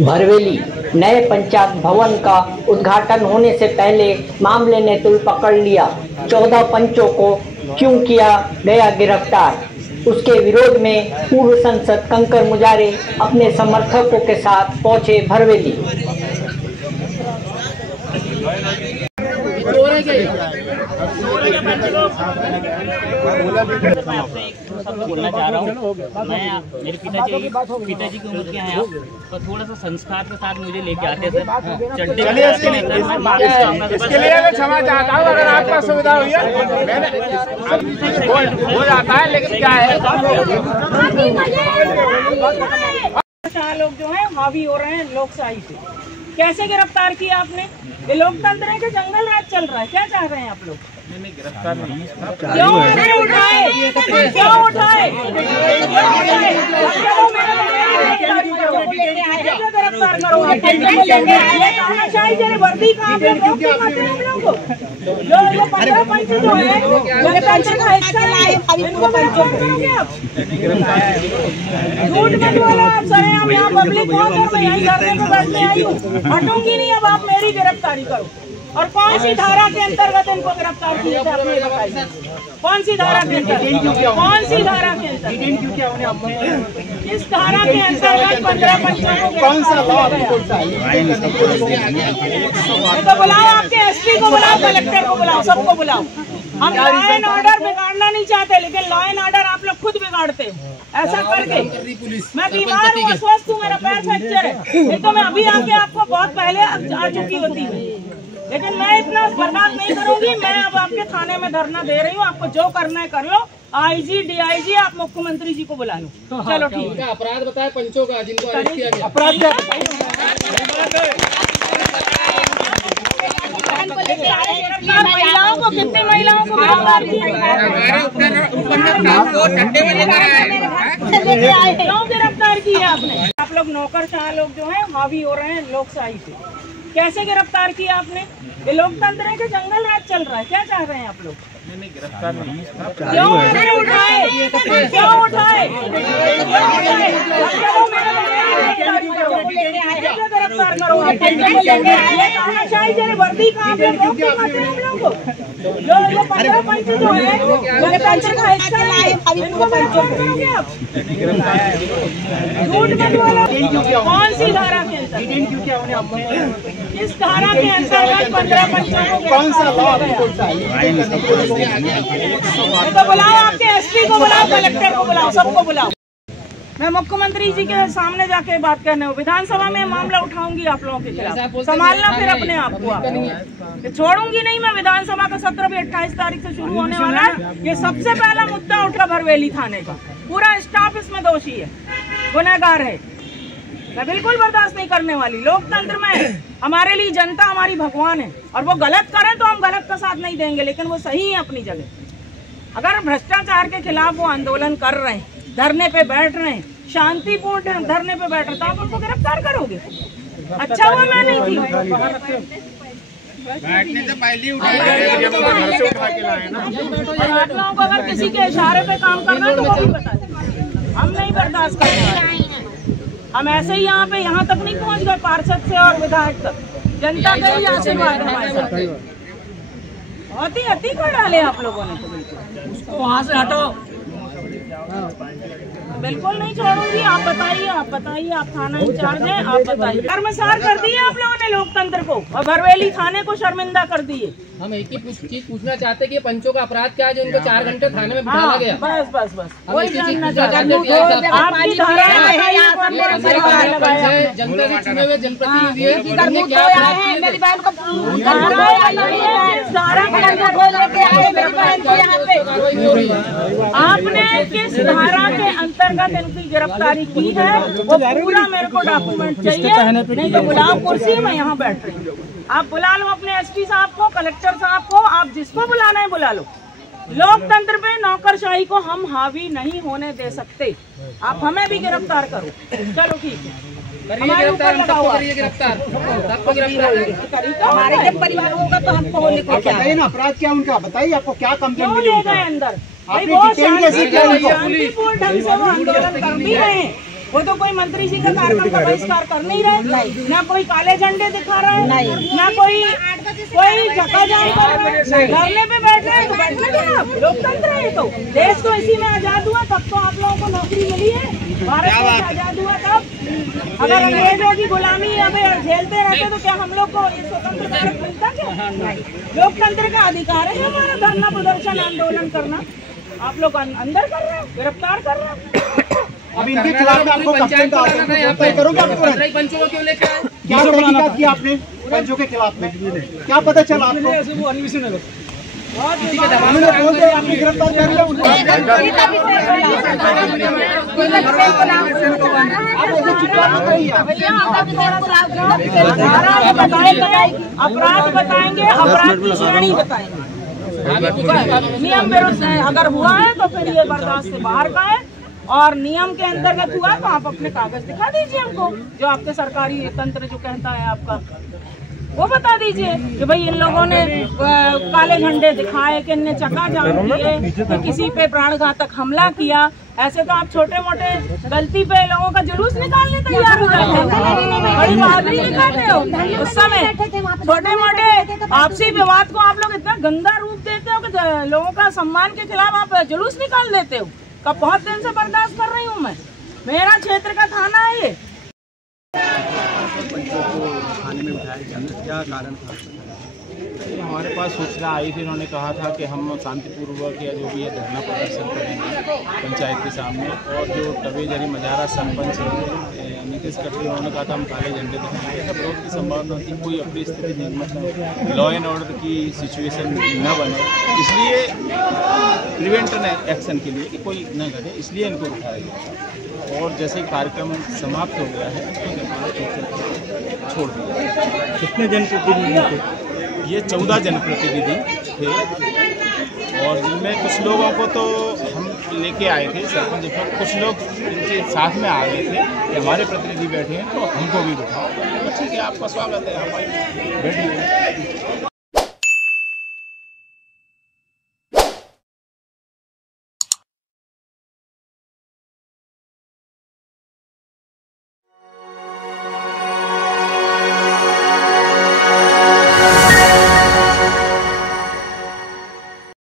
भरवेली नए पंचायत भवन का उद्घाटन होने से पहले मामले ने तूल पकड़ लिया। 14 पंचों को क्यों किया गया गिरफ्तार? उसके विरोध में पूर्व सांसद कंकर मुजारे अपने समर्थकों के साथ पहुंचे भरवेली। बोलना चाह रहा हूँ, मैं मेरे पिताजी की उम्र के हैं आप, तो थोड़ा सा संस्कार के साथ मुझे लेके आते सर। चलिए इसके लिए मैं क्षमा चाहता हूँ, अगर आपका सुविधा हुई हो जाता है, लेकिन क्या है लोग जो हैं हावी हो रहे हैं लोकशाही पे। कैसे गिरफ्तार किया आपने? ये लोकतंत्र है कि जंगल राज चल रहा है? क्या चाह रहे हैं आप लोग? गिरफ्तार नहीं। क्यों उठाए? गिरफ्तार करो। वर्दी कहाँ पे हम लोग को? जो 15 पंच जो है लोकतंत्र का हिस्सा है, इनको गिरफ्तार करोगे आप? झूठ मत बोलो आप सर, हम यहाँ पब्लिक बहुत है, मैं यहीं धरने पे बैठने आई हूँ, हटूंगी नहीं। अब आप मेरी गिरफ्तारी करो। और कौन सी धारा के अंतर्गत इनको गिरफ्तार किया था आपने बताइए? कौन सी धारा के अंतर्गत? कौन सी धारा के अंतर्गत? इस धारा के अंतर्गत 15 पंचों को कौन सा तो बुलाओ, आपके एसपी को बुलाओ, कलेक्टर को बुलाओ, सबको बुलाओ। हम लॉ एंड ऑर्डर बिगाड़ना नहीं चाहते, लेकिन लॉ एंड ऑर्डर आप लोग खुद बिगाड़ते हो ऐसा करके। मैं बीमार हूँ, स्वस्थ हूँ, मेरा पैर फ्रैक्चर है, नहीं तो मैं अभी आके आपको बहुत पहले आ चुकी होती है, लेकिन मैं इतना बर्बाद नहीं करूंगी। मैं अब आपके थाने में धरना दे रही हूँ, आपको जो करना है कर लो। आईजी डीआईजी आप मुख्यमंत्री जी को बुला लो। चलो ठीक है। अपराध बताए पंचों का जिनको अरेस्ट किया गया। महिलाओं को, कितनी महिलाओं को क्यों गिरफ्तार किया आपने? आप लोग नौकरशाह लोग जो हैं हावी हो रहे हैं लोकशाही पे। कैसे गिरफ्तार किया आपने? ये लोकतंत्र है कि जंगल राज चल रहा है? क्या चाह रहे हैं आप लोग? गिरफ्तार नहीं। क्यों उठाए? गिरफ्तार करो। वर्दी कहाँ पे हम लोग को? जो 15 पंच जो है लोकतंत्र का हिस्सा है, इनको गिरफ्तार करोगे आप? झूठ मत बोलो। कौन सी धारा के अंतर्गत? इस धारा के अंतर्गत 15 पंचों को कौन सा तो बुलाओ, आपके एसपी को बुलाओ, कलेक्टर को बुलाओ, सबको बुलाओ। मैं मुख्यमंत्री जी के सामने जाके बात करने हूँ, विधानसभा में मामला उठाऊंगी आप लोगों के खिलाफ। संभालना फिर अपने आप को। आप छोड़ूंगी नहीं मैं। विधानसभा का सत्र भी 28 तारीख से शुरू होने वाला है। ये सबसे पहला मुद्दा उठा भरवेली थाने का। पूरा स्टाफ इसमें दोषी है, गुनहगार है। मैं बिल्कुल बर्दाश्त नहीं करने वाली। लोकतंत्र में हमारे लिए जनता हमारी भगवान है, और वो गलत करें तो हम गलत का साथ नहीं देंगे, लेकिन वो सही है अपनी जगह। अगर भ्रष्टाचार के खिलाफ वो आंदोलन कर रहे हैं, धरने पे बैठ रहे हैं, शांतिपूर्ण धरने पे बैठ रहे, तो आप उनको गिरफ्तार करोगे? अच्छा हुआ मैं नहीं थी। बैठने से पहले आप लोगों को अगर किसी के इशारे पे काम करना है तो वो भी बता दें। हम नहीं बर्दाश्त करते। हम ऐसे ही यहाँ तक नहीं पहुँच गए, पार्षद से और विधायक तक। जनता का ही आशीर्वाद हमारे साथ। बहुत ही अति कर डाले आप लोगों ने। तो बिल्कुल उसको वहाँ से हटो। बिल्कुल नहीं छोड़ूंगी। आप बताइए, आप थाना इंचार्ज हैं, आप बताइए। शर्मसार कर दिए आप लोगों ने लोकतंत्र को, और भरवेली थाने को शर्मिंदा कर दिए। हम एक ही चीज पूछना चाहते कि पंचों का अपराध क्या है जो इनको 4 घंटे थाने में बिठाया गया? बस वही जानना जनता से चुने हुए जनप्रतिनिधि आपने किस धारा के अंतर्गत इनकी गिरफ्तारी की है, वो पूरा मेरे को डॉक्यूमेंट चाहिए। नहीं तो बुलाओ कुर्सी, मैं यहाँ बैठ रही हूँ। आप बुला लो अपने एसपी साहब को, कलेक्टर साहब को, आप जिसको बुलाना है बुला लो। लोकतंत्र पे नौकरशाही को हम हावी नहीं होने दे सकते। आप हमें भी गिरफ्तार करो। चलो ठीक है, हमारे ऊपर लगा हुआ हमारे जब परिवार होगा तो हमको होने को क्या? बताइए ना, अपराध क्या उनका बताइए, आपको क्या कंप्लेंट मिली? अंदर शांतिपूर्ण ढंग से वो आंदोलन कर भी रहे हैं, वो तो कोई मंत्री जी का कार्यक्रम का बहिष्कार कर नहीं रहे, ना कोई काले झंडे दिखा रहा है, ना कोई झकाझांकी कर रहा है, धरने पे बैठ रहे हैं तो बैठने देना। लोकतंत्र है तो, देश तो इसी में आजाद हुआ तब तो आप लोगों को नौकरी मिली है, भारत देश आजाद हुआ तब। अगर अंग्रेजों की गुलामी अभी झेलते रहते तो क्या हम लोग को स्वतंत्र भारत मिलता क्या? लोकतंत्र का अधिकार है हमारा धरना प्रदर्शन आंदोलन करना। आप लोग अंदर कर रहे हो, गिरफ्तार कर रहे हो। अभी इनके खिलाफ में आपको कंप्लेंट करोगे आप तुरंत? पंचों को क्यों लेकर आए? क्या तहकीकात किया आपने पंचों के खिलाफ में? क्या पता चला आपको? आपने गिरफ्तार कर लिया उनको? अपराध बताएंगे, अपराध की श्रेणी बताएंगे। नियम विरुद्ध अगर हुआ है तो फिर ये बर्दाश्त से बाहर का है, और नियम के अंतर्गत हुआ है तो आप अपने कागज दिखा दीजिए हमको, जो आपके सरकारी तंत्र जो कहता है आपका, वो बता दीजिए कि भाई इन लोगों ने काले झंडे दिखाए, कि इनने चक्काजाम किए, कि किसी पे प्राणघातक हमला किया। ऐसे तो आप छोटे मोटे गलती पे लोगों का जुलूस निकालने तैयार हो जाते हैं, बड़ी बहादुरी दिखाते हो। उस समय छोटे मोटे आपसी विवाद को आप लोग इतना गंदा रूप देते हो कि लोगों का सम्मान के खिलाफ आप जुलूस निकाल देते हो। का बहुत दिन से बर्दाश्त कर रही हूँ मैं, मेरा क्षेत्र का थाना है ये। पंचों को थाने में बिठाया गया, क्या कारण था? हमारे पास सूचना आई थी, उन्होंने कहा था कि हम शांतिपूर्वक या जो भी है धरना प्रदर्शन करेंगे पंचायत के सामने, और जो टवेजरी मजारा सरपंच नीतीश कटरी, उन्होंने कहा था हम काले झंडे दिखाएंगे। ऐसा विरोध की संभावना थी, कोई अपनी स्थिति नहीं, मतलब लॉ एंड ऑर्डर की सिचुएशन न बने, इसलिए प्रिवेंशन एक्शन के लिए कि कोई न करे, इसलिए इनको उठाया गया। और जैसे कार्यक्रम समाप्त हो गया है तो छोड़ दिया। कितने जनप्रतिनिधि थे? ये 14 जनप्रतिनिधि थे, और जिनमें कुछ लोगों को तो हम लेके आए थे सरपंच पर, कुछ लोग इनके साथ में आ गए थे कि हमारे प्रतिनिधि बैठे हैं तो हमको भी बिठाओ। ठीक है, आपका स्वागत है, हमारी बैठिए।